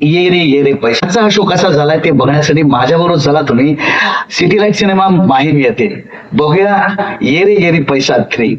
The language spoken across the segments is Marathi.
ये रे पैशाचा हा शो कसा झालाय ते बघण्यासाठी माझ्याबरोबर चला तुम्ही. सिटी लाईट सिनेमा माहीम येते. बघूया ये रे पैसा 3.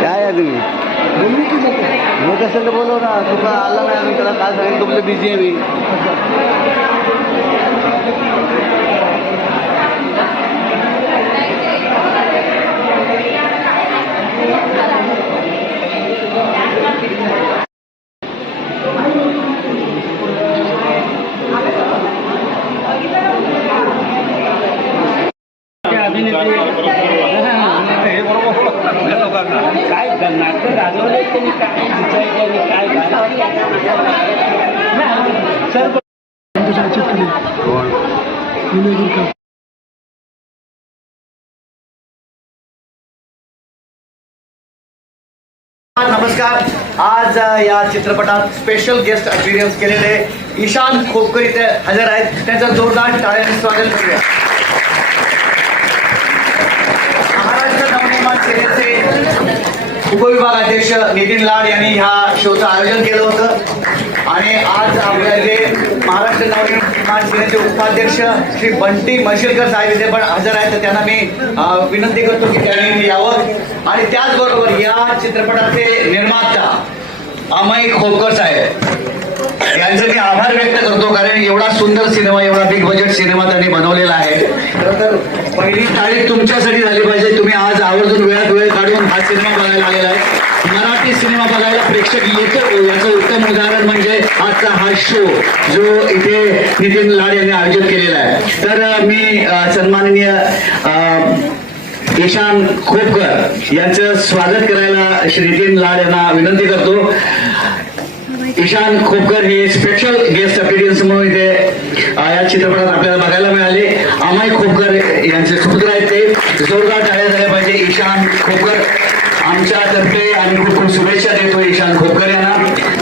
काय आहे तुम्ही मग कसं बोलव ना तुला आला नाही आम्ही त्याला काय सांगितलं तुमचं बिझी आहे मी काय नाटक गाजवले त्यांनी काय नमस्कार. आज या चित्रपटात स्पेशल गेस्ट अपीअरन्स केलेले ईशान खोपकर इथे हजर आहेत. त्यांचं जोरदार टाळ्यांनी स्वागत करूया. महाराष्ट्र नवनिर्माण सेनेचे उपविभाग अध्यक्ष नितीन लाड यांनी ह्या शोचं आयोजन केलं होतं आणि आज आपल्याकडे महाराष्ट्र नवनिर्माण सेनेचे उपाध्यक्ष श्री बंटी मशिलकर साहेब इथे पण हजर आहेत. तर त्यांना मी विनंती करतो की त्यांनी यावं आणि त्याचबरोबर या चित्रपटाचे निर्माता अमय खोपकर साहेब यांचे मी आभार व्यक्त करतो कारण एवढा सुंदर सिनेमा एवढा बिग बजेट सिनेमा त्यांनी बनवलेला आहे. खरं तर पहिली तारीख तुमच्यासाठी झाली पाहिजे. तुम्ही आज आवर्जून वेळात वेळ काढून हा सिनेमा बघायला आलेला आहे. मराठी सिनेमा बघायला प्रेक्षक येतो याचं उत्तम उदाहरण म्हणजे आजचा हा शो जो इथे नितीन लाड यांनी आयोजित केलेला आहे. तर मी सन्माननीय ईशान खोपकर यांचं स्वागत करायला श्री नितीन लाड यांना विनंती करतो. ईशान खोपकर हे स्पेशल गेस्ट अपीअरन्स म्हणून इथे या चित्रपटात आपल्याला बघायला मिळाले. अमय खोपकर यांचे सुपुत्र आहेत ते. जोरदार टाळ्या झाल्या पाहिजे ईशान खोपकर आमच्यातर्फे आणि खूप खूप शुभेच्छा देतो ईशान खोपकर यांना.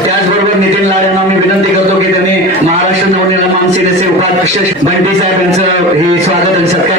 त्याचबरोबर नितीन लाड यांना मी विनंती करतो की त्यांनी महाराष्ट्र नवनिर्माण सेनेचे उपाध्यक्ष बंटी साहेब यांचं हे स्वागत आणि सत्कार